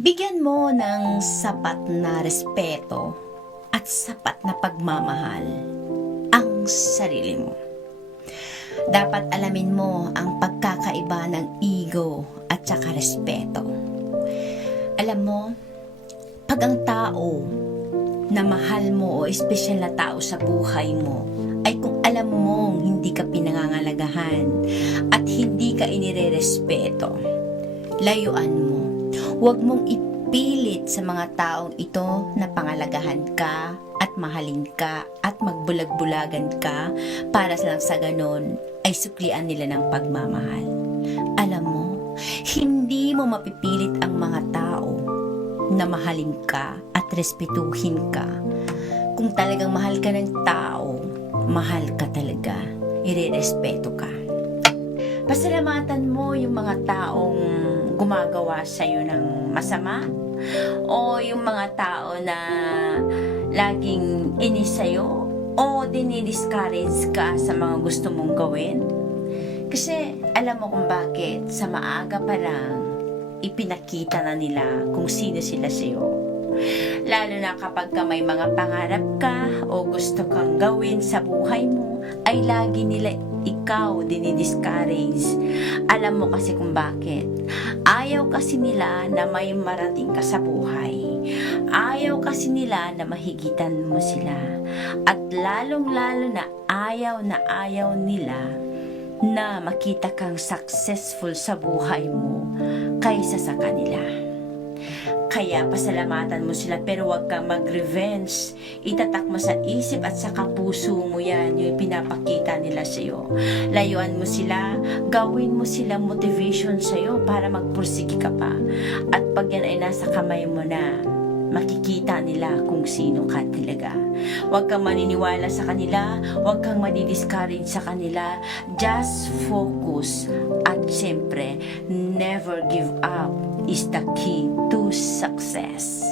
Bigyan mo ng sapat na respeto at sapat na pagmamahal ang sarili mo. Dapat alamin mo ang pagkakaiba ng ego at saka respeto. Alam mo, pag ang tao na mahal mo o espesyal na tao sa buhay mo ay kung alam mong hindi ka pinangangalagahan at hindi ka inirerespeto, layuan mo. Huwag mong ipilit sa mga taong ito na pangalagahan ka at mahalin ka at magbulag-bulagan ka para lang sa ganon ay suklian nila ng pagmamahal. Alam mo, hindi mo mapipilit ang mga tao na mahalin ka at respetuhin ka. Kung talagang mahal ka ng tao, mahal ka talaga. Irerespeto ka. Pasalamatan mo yung mga taong gumagawa sa'yo ng masama o yung mga tao na laging inis sa'yo o dinidiscourage ka sa mga gusto mong gawin. Kasi alam mo kung bakit sa maaga pa lang ipinakita na nila kung sino sila sa'yo. Lalo na kapag ka may mga pangarap ka o gusto kang gawin sa buhay mo, ay lagi nila ikaw dinidiscourage. Alam mo kasi kung bakit. Ayaw kasi nila na may marating ka sa buhay. Ayaw kasi nila na mahigitan mo sila. At lalong-lalo na ayaw na ayaw nila na makita kang successful sa buhay mo kaysa sa kanila. Kaya pasalamatan mo sila pero huwag kang mag-revenge. Itatak mo sa isip at sa kapuso mo yan yung pinapakita nila sa'yo. Layuan mo sila, gawin mo sila motivation sa'yo para magpursige ka pa. At pag yan ay nasa kamay mo na, makikita nila kung sino ka talaga. Huwag kang maniniwala sa kanila, huwag kang madidiscourage sa kanila. Just focus at siyempre, never give up is the key to success.